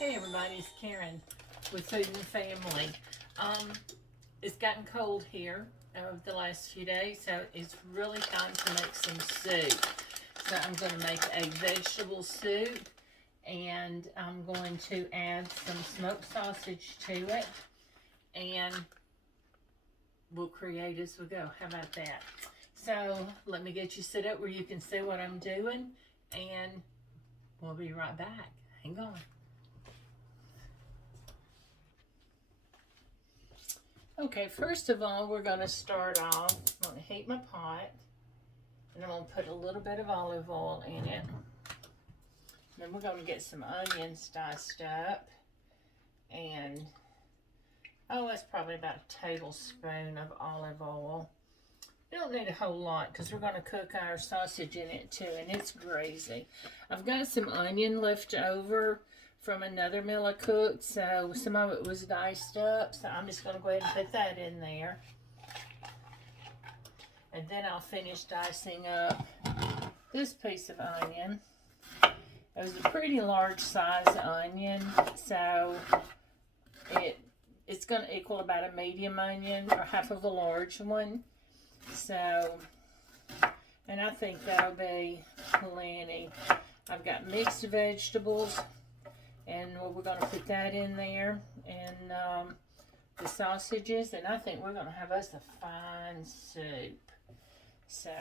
Hey everybody, it's Karen with Food and Family. It's gotten cold here over the last few days, so it's really time to make some soup. So I'm going to make a vegetable soup, and I'm going to add some smoked sausage to it, and we'll create as we go. How about that? So let me get you set up where you can see what I'm doing, and we'll be right back. Hang on. Okay, first of all, we're going to start off. I'm going to heat my pot, and I'm going to put a little bit of olive oil in it. Then we're going to get some onions diced up, and that's probably about a tablespoon of olive oil. You don't need a whole lot because we're going to cook our sausage in it too, and it's greasy. I've got some onion left over from another meal I cooked, so some of it was diced up, so I'm just going to go ahead and put that in there. And then I'll finish dicing up this piece of onion. It was a pretty large size onion, so it's going to equal about a medium onion or half of a large one. So, and I think that'll be plenty. I've got mixed vegetables, and we're going to put that in there, and the sausages, and I think we're going to have us a fine soup. So,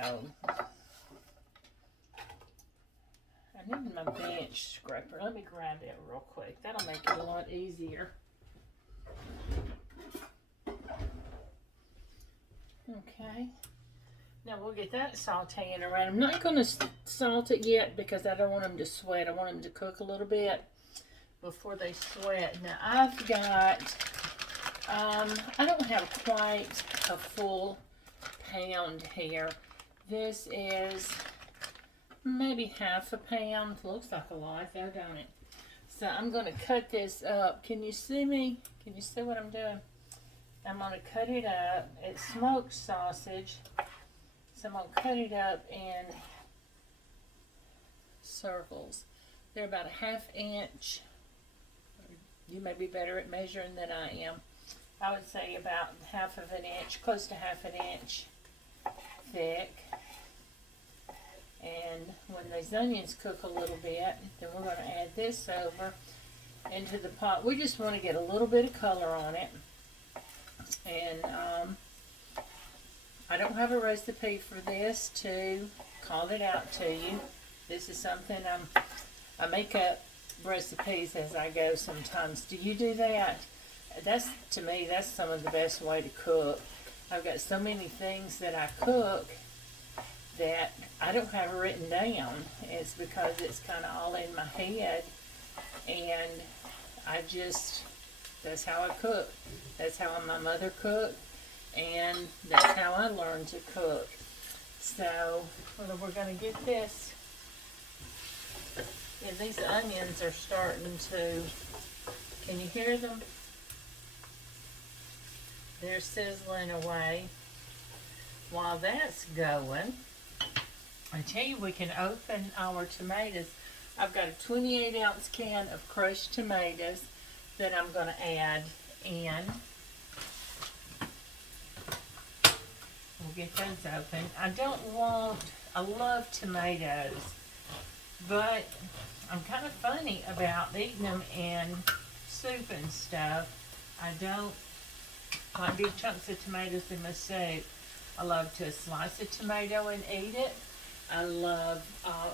I need my bench scraper. Let me grab it real quick. That'll make it a lot easier. Okay. Now we'll get that sauteing around. I'm not going to salt it yet because I don't want them to sweat. I want them to cook a little bit before they sweat. Now I've got, I don't have quite a full pound here. This is maybe half a pound. Looks like a lot though, don't it? So I'm going to cut this up. Can you see me? Can you see what I'm doing? I'm going to cut it up. It's smoked sausage. So I'm going to cut it up in circles. They're about a ½ inch. You may be better at measuring than I am. I would say about ½ inch, close to ½ inch thick. And when these onions cook a little bit, then we're going to add this over into the pot. We just want to get a little bit of color on it. And I don't have a recipe for this to call it out to you. This is something I make up recipes as I go sometimes. Do you do that? That's, to me, that's some of the best way to cook. I've got so many things that I cook that I don't have written down. It's because it's kind of all in my head, and that's how I cook. That's how my mother cooked, and that's how I learned to cook. So, we're going to get this. Yeah, these onions are starting to, can you hear them? They're sizzling away. While that's going, I tell you, we can open our tomatoes. I've got a 28-ounce can of crushed tomatoes that I'm going to add in. We'll get those open. I love tomatoes, but I'm kind of funny about eating them in soup and stuff. I don't like big chunks of tomatoes in my soup. I love to slice a tomato and eat it. I love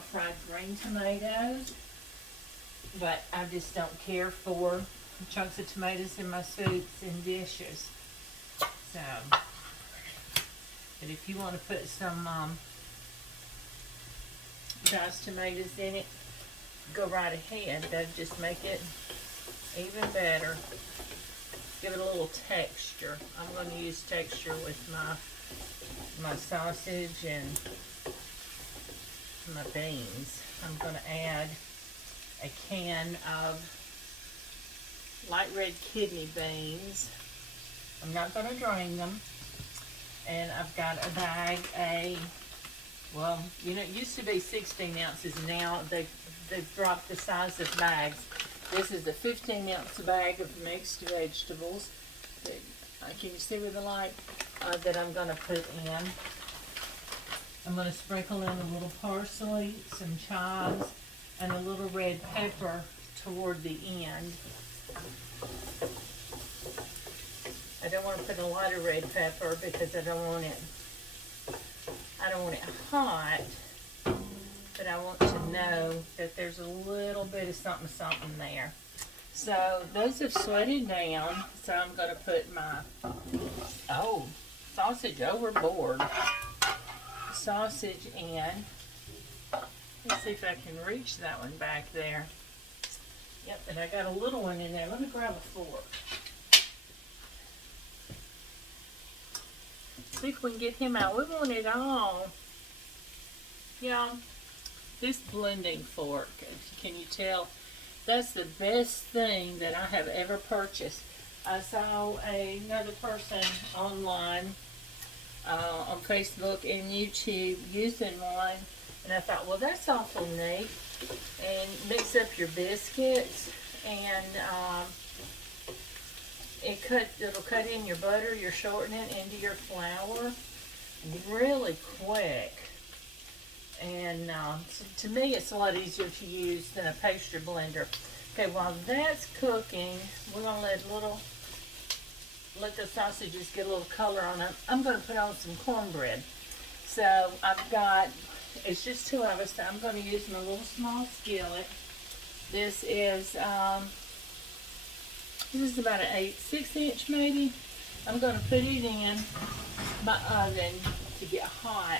fried green tomatoes, but I just don't care for chunks of tomatoes in my soups and dishes. So, but if you want to put some diced tomatoes in it, go right ahead. That'll just make it even better. Give it a little texture. I'm going to use texture with my sausage and my beans. I'm going to add a can of light red kidney beans. I'm not going to drain them. And I've got a bag, well, you know, it used to be 16 ounces. Now they've dropped the size of bags. This is a 15-ounce bag of mixed vegetables. Can you see with the light? That I'm going to put in. I'm going to sprinkle in a little parsley, some chives, and a little red pepper toward the end. I don't want to put a lot of red pepper because I don't want it hot, but I want to know that there's a little bit of something there. So those have sweated down, so I'm going to put my, sausage overboard. Sausage in. Let's see if I can reach that one back there. Yep, and I got a little one in there. Let me grab a fork. See if we can get him out. We want it all. Yeah, this blending fork, can you tell? That's the best thing that I have ever purchased. I saw another person online on Facebook and YouTube using one, and I thought, well, that's awful neat. And mix up your biscuits, and it'll cut in your butter, your shortening into your flour really quick. And to me, it's a lot easier to use than a pastry blender. Okay, while that's cooking, we're gonna let the sausages get a little color on them. I'm gonna put on some cornbread. So I've got, it's just two of us, so I'm gonna use my little small skillet. This is about an 6-inch maybe. I'm gonna put it in my oven to get hot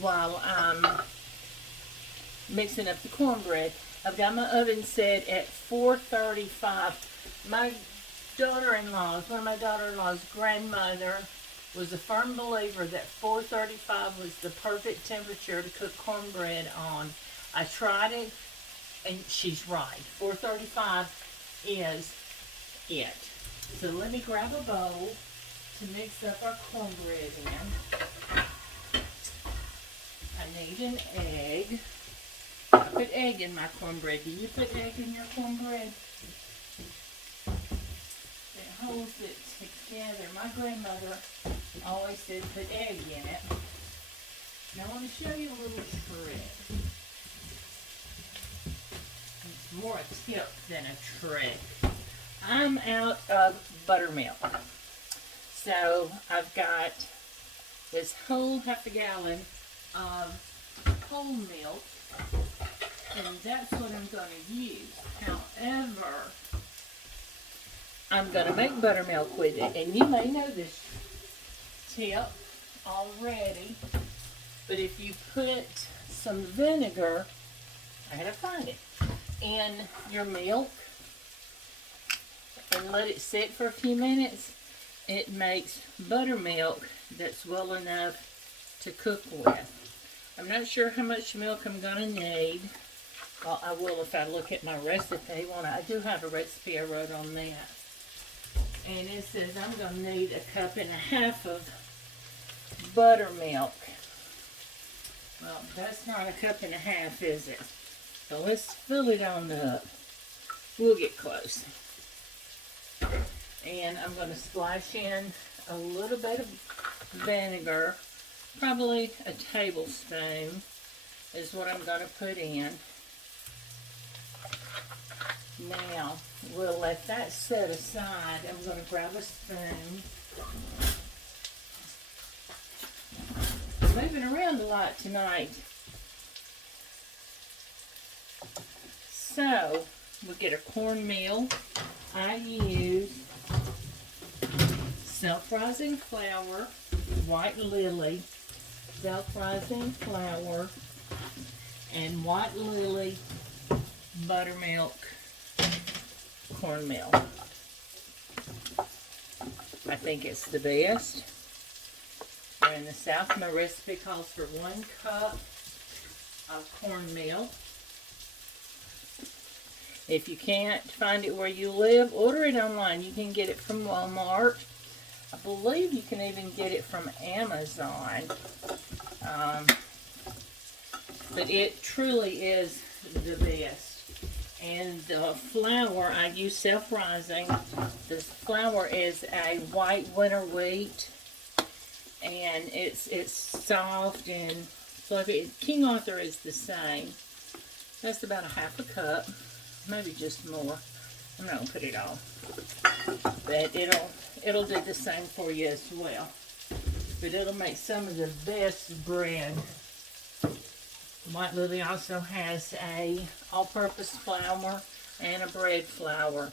while I'm mixing up the cornbread. I've got my oven set at 435. My daughter-in-law's, one of my daughter-in-law's grandmother was a firm believer that 435 was the perfect temperature to cook cornbread on. I tried it, and she's right. 435 is it. So let me grab a bowl to mix up our cornbread in. I need an egg. I put egg in my cornbread. Do you put egg in your cornbread? It holds it together. My grandmother always said put egg in it. Now I want to show you a little trick. It's more a tip than a trick. I'm out of buttermilk. So I've got this whole half a gallon of whole milk, and that's what I'm going to use. However, I'm going to make buttermilk with it, and you may know this tip already, but if you put some vinegar, I had to find it, in your milk and let it sit for a few minutes, it makes buttermilk that's well enough to cook with. I'm not sure how much milk I'm going to need. Well, I will if I look at my recipe. I do have a recipe I wrote on that. And it says I'm going to need 1.5 cups of buttermilk. Well, that's not 1.5 cups, is it? So let's fill it on up. We'll get close. And I'm going to splash in a little bit of vinegar. Probably a tablespoon is what I'm going to put in. Now, we'll let that set aside. I'm going to grab a spoon. I'm moving around a lot tonight. So, we'll get a cornmeal. I use self-rising flour, white lily, self-rising flour, and white lily buttermilk cornmeal. I think it's the best. We're in the South. My recipe calls for 1 cup of cornmeal. If you can't find it where you live, order it online. You can get it from Walmart. I believe you can even get it from Amazon. But it truly is the best. And the flour, I use self-rising. This flour is a white winter wheat, and it's soft and fluffy. King Arthur is the same. That's about a half a cup, maybe just more. I'm not gonna put it all, but it'll do the same for you as well. But it'll make some of the best bread. White Lily also has a all-purpose flour and a bread flour.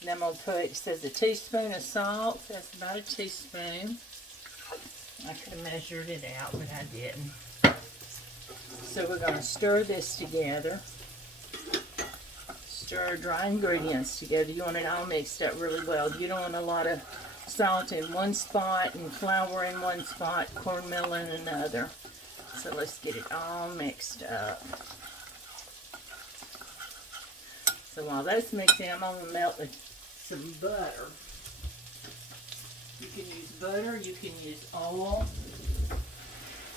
And I'm going to put, it says a teaspoon of salt. That's about a teaspoon. I could have measured it out, but I didn't. So we're going to stir this together. Stir dry ingredients together. You want it all mixed up really well. You don't want a lot of salt in one spot and flour in one spot, cornmeal in another. So let's get it all mixed up. So while that's mixing, I'm going to melt some butter. You can use butter, you can use oil.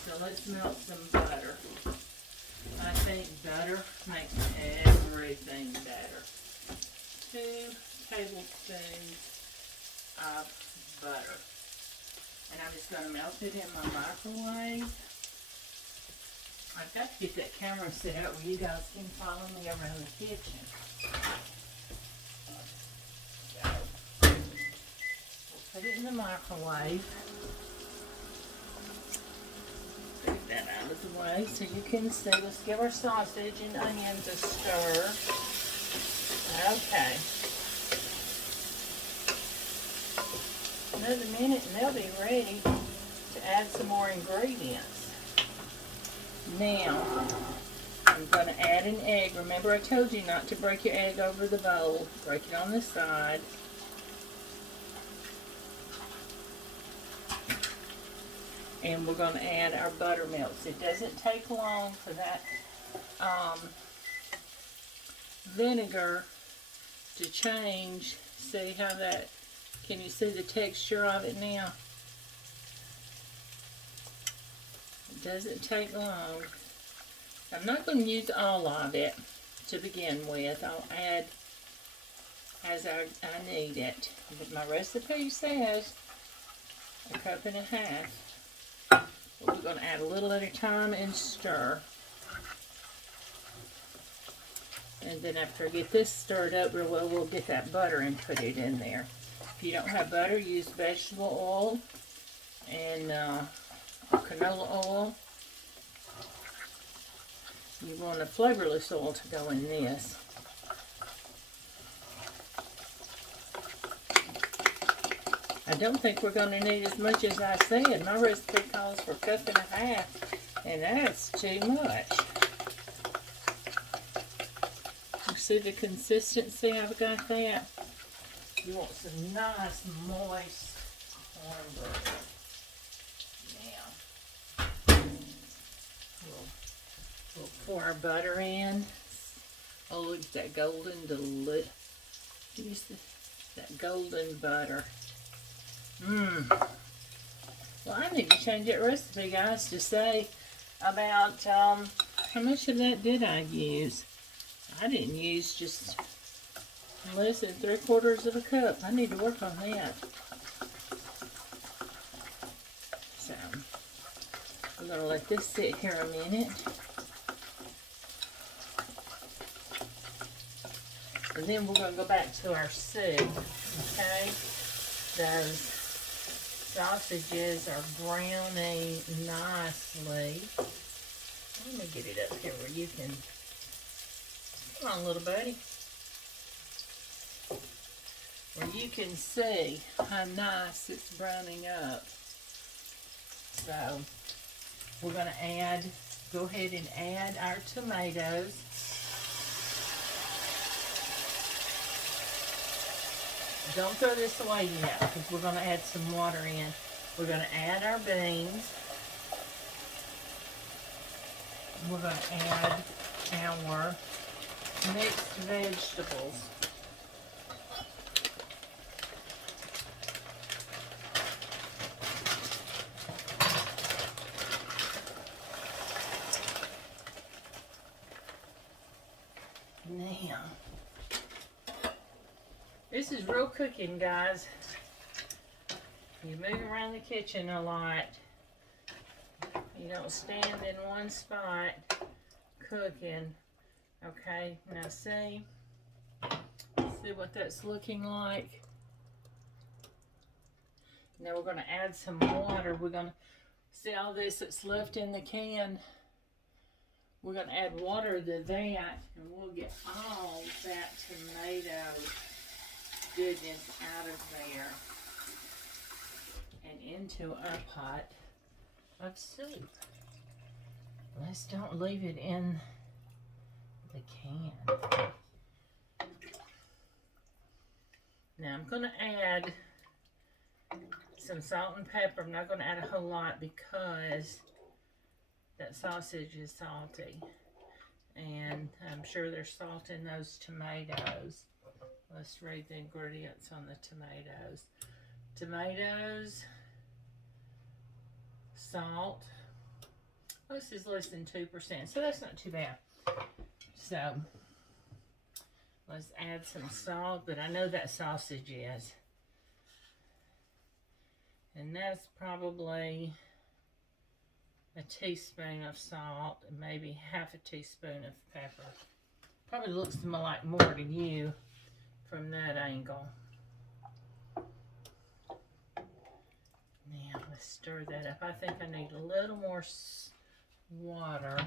So let's melt some butter. I think butter makes everything better. 2 tablespoons of butter. And I'm just going to melt it in my microwave. I've got to get that camera set up where you guys can follow me around the kitchen. So, we'll put it in the microwave. Take that out of the way so you can see. Let's give our sausage and onions a stir. Okay. Another minute and they'll be ready to add some more ingredients. Now, I'm going to add an egg. Remember I told you not to break your egg over the bowl. Break it on the side. And we're going to add our buttermilks. It doesn't take long for that vinegar to change. See how that, can you see the texture of it now? It doesn't take long. I'm not going to use all of it to begin with. I'll add as I need it. But my recipe says a cup and a half. We're going to add a little at a time and stir. And then after I get this stirred up real well, we'll get that butter and put it in there. If you don't have butter, use vegetable oil and canola oil. You want a flavorless oil to go in this. I don't think we're going to need as much as I said. My recipe calls for a cup and a half, and that's too much. You see the consistency I've got that? You want some nice, moist cornbread. Now, we'll pour our butter in. Oh, look at that golden that golden butter. Well, I need to change that recipe, guys, to say about how much of that did I use. I didn't use just less than 3/4 of a cup. I need to work on that. So, we're going to let this sit here a minute. And then we're going to go back to our soup, okay? Those sausages are browning nicely. Let me get it up here where you can, come on little buddy, where you can see how nice it's browning up. So we're going to go ahead and add our tomatoes. Don't throw this away yet, because we're going to add some water in. We're going to add our beans. We're going to add our mixed vegetables. Now, this is real cooking, guys. You move around the kitchen a lot. You don't stand in one spot cooking. Okay, now see what that's looking like. Now we're going to add some water. We're going to see all this that's left in the can. We're going to add water to that, and we'll get all that tomato goodness out of there and into our pot of soup. Let's don't leave it in the can. Now I'm going to add some salt and pepper. I'm not going to add a whole lot because that sausage is salty, and I'm sure there's salt in those tomatoes. Let's read the ingredients on the tomatoes. Tomatoes, salt. This is less than 2%, so that's not too bad. So let's add some salt, but I know that sausage is. And that's probably a teaspoon of salt and maybe half a teaspoon of pepper. Probably looks like more to you from that angle. Now let's stir that up. I think I need a little more water.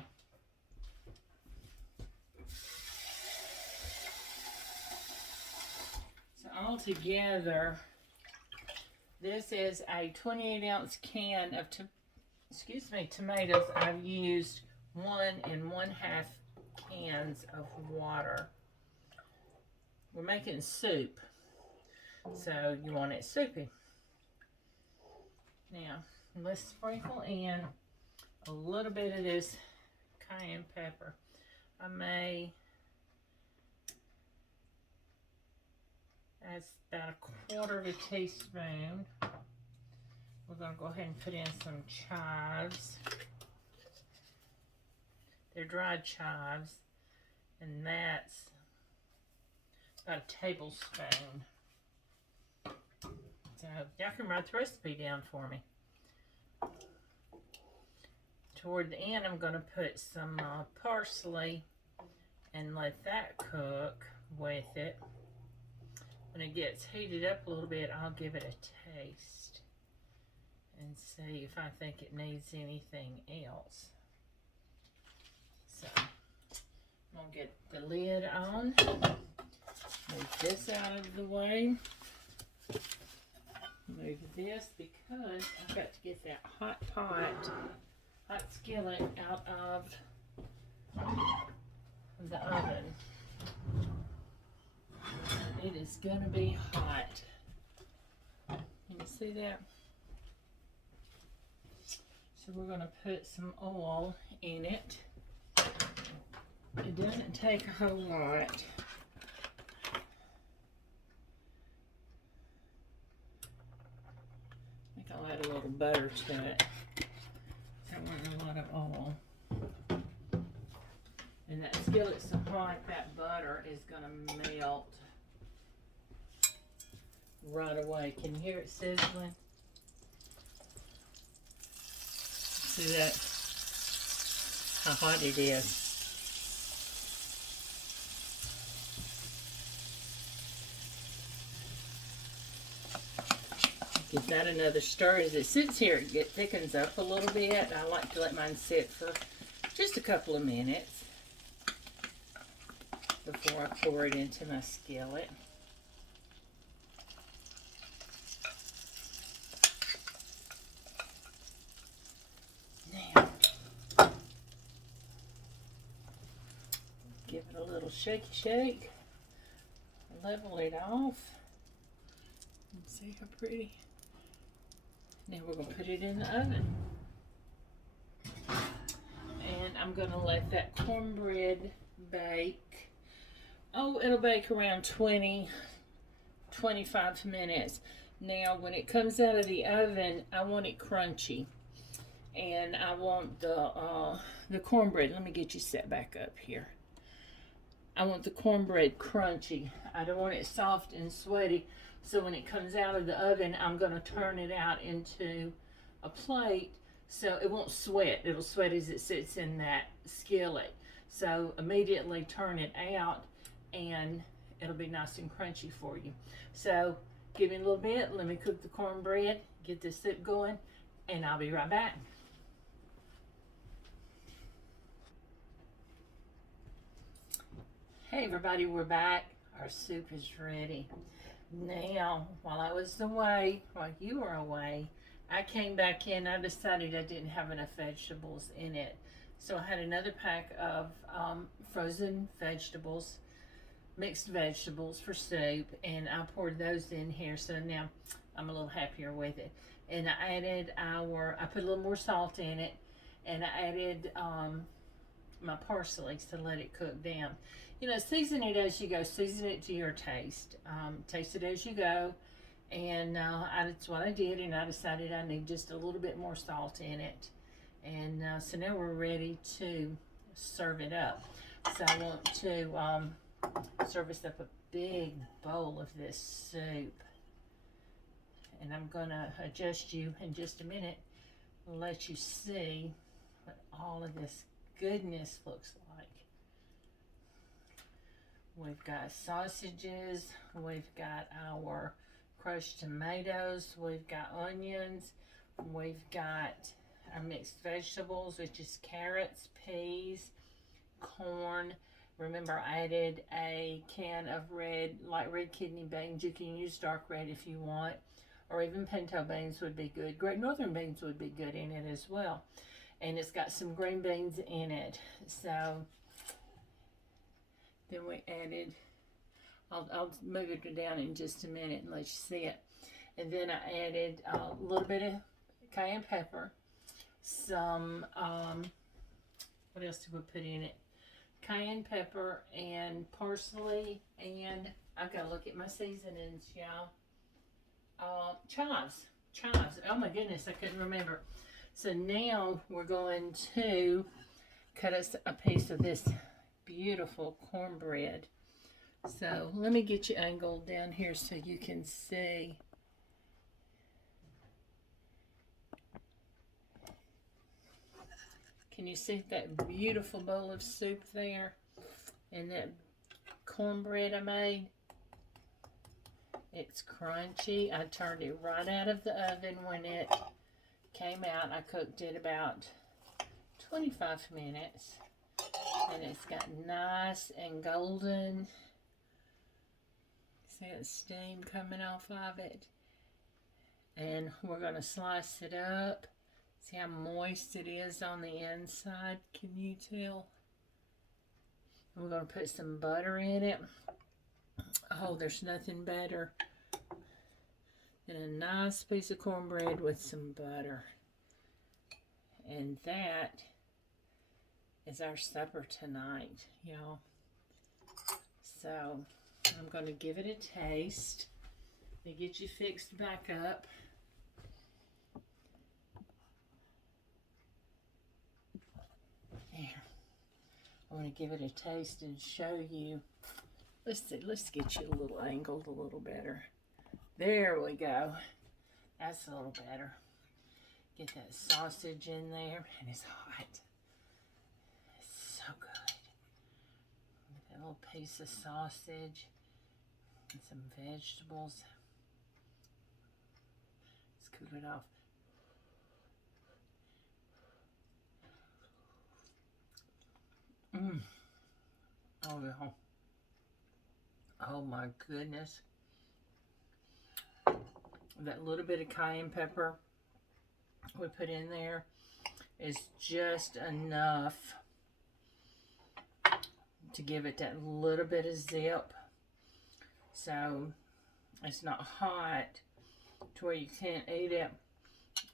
So all together, this is a 28-ounce can of tomatoes. I've used 1 1/2 cans of water. We're making soup, so you want it soupy. Now, let's sprinkle in a little bit of this cayenne pepper. I may, that's about 1/4 of a teaspoon. We're going to go ahead and put in some chives. They're dried chives, and that's about a tablespoon. So y'all can write the recipe down for me. Toward the end, I'm going to put some parsley and let that cook with it. When it gets heated up a little bit, I'll give it a taste and see if I think it needs anything else. So I'm going to get the lid on. Move this out of the way. Move this because I've got to get that hot skillet out of the oven. It is going to be hot. Can you see that? So we're going to put some oil in it. It doesn't take a whole lot. I think I'll add a little butter to it. I want a lot of oil. And that skillet's so hot, that butter is going to melt right away. Can you hear it sizzling? See that? How hot it is. Give that another stir. As it sits here, it thickens up a little bit. I like to let mine sit for just a couple of minutes before I pour it into my skillet. Now, give it a little shaky shake. Level it off. And see how pretty. Now we're going to put it in the oven. And I'm going to let that cornbread bake. Oh, it'll bake around 20-25 minutes. Now, when it comes out of the oven, I want it crunchy. And I want the cornbread. Let me get you set back up here. I want the cornbread crunchy. I don't want it soft and sweaty. So when it comes out of the oven, I'm going to turn it out into a plate so it won't sweat. It'll sweat as it sits in that skillet. So immediately turn it out and it'll be nice and crunchy for you. So give me a little bit. Let me cook the cornbread, get this soup going, and I'll be right back. Hey everybody, we're back. Our soup is ready. Now, while I was away, while you were away, I came back in. I decided I didn't have enough vegetables in it. So I had another pack of frozen vegetables, mixed vegetables for soup, and I poured those in here. So now I'm a little happier with it. And I put a little more salt in it, and I added my parsley to let it cook down. You know, season it as you go. Season it to your taste. Taste it as you go. And that's what I did, and I decided I need just a little bit more salt in it. And so now we're ready to serve it up. So I want to service up a big bowl of this soup. And I'm going to adjust you in just a minute and let you see what all of this goodness looks like. We've got sausages, we've got our crushed tomatoes, we've got onions, we've got our mixed vegetables, which is carrots, peas, corn. Remember, I added a can of light red kidney beans. You can use dark red if you want, or even pinto beans would be good. Great Northern beans would be good in it as well. And it's got some green beans in it. So then we added, I'll move it down in just a minute and let you see it. And then I added a little bit of cayenne pepper, some, what else did we put in it? Cayenne pepper and parsley, and I've got to look at my seasonings, y'all. Chives. Oh my goodness, I couldn't remember. So now we're going to cut us a piece of this beautiful cornbread. So let me get you angled down here so you can see. Can you see that beautiful bowl of soup there? And that cornbread I made? It's crunchy. I turned it right out of the oven when it came out. I cooked it about 25 minutes. And it's got nice and golden. See that steam coming off of it? And we're going to slice it up. See how moist it is on the inside? Can you tell? And we're going to put some butter in it. Oh, there's nothing better than a nice piece of cornbread with some butter. And that is our supper tonight, y'all. So I'm going to give it a taste to get you fixed back up. There. I want to give it a taste and show you. Let's see, let's get you a little angled a little better. There we go. That's a little better. Get that sausage in there, and it's hot. It's so good. Get that little piece of sausage and some vegetables. Let's cool it off. Oh yeah. Oh my goodness. That little bit of cayenne pepper we put in there is just enough to give it that little bit of zip. So it's not hot to where you can't eat it,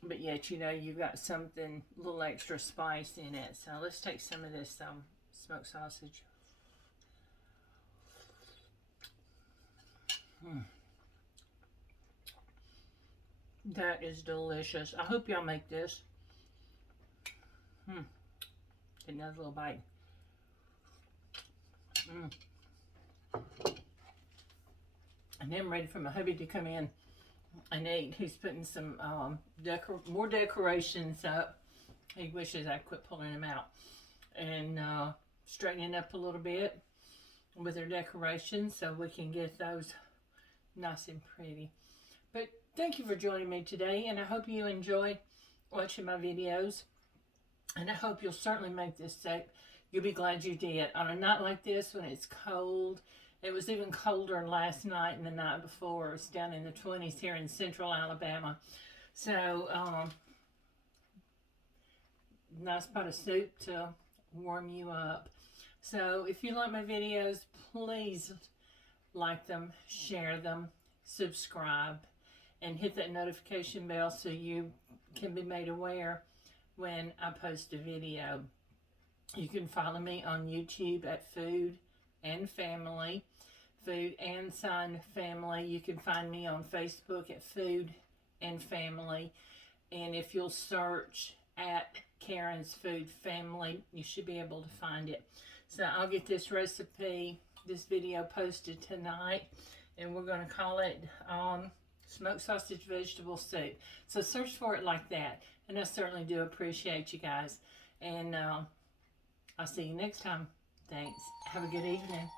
but yet you know you've got something, a little extra spice in it. So let's take some of this smoked sausage. That is delicious. I hope y'all make this. Get another little bite. Mm. And then I'm ready for my hubby to come in and eat. He's putting some more decorations up. He wishes I quit pulling them out. And straightening up a little bit with their decorations so we can get those nice and pretty. But thank you for joining me today, and I hope you enjoyed watching my videos. And I hope you'll certainly make this safe. You'll be glad you did. On a night like this when it's cold, it was even colder last night and the night before. It was down in the 20s here in central Alabama. So, nice pot of soup to warm you up. So, if you like my videos, please like them, share them, subscribe, and hit that notification bell so you can be made aware when I post a video. You can follow me on YouTube at Food and Family, Food and Sign Family. You can find me on Facebook at Food and Family. And if you'll search at Karen's Food Family, you should be able to find it. So I'll get this recipe, this video posted tonight, and we're going to call it smoked sausage vegetable soup. So search for it like that. And I certainly do appreciate you guys. And I'll see you next time. Thanks. Have a good evening.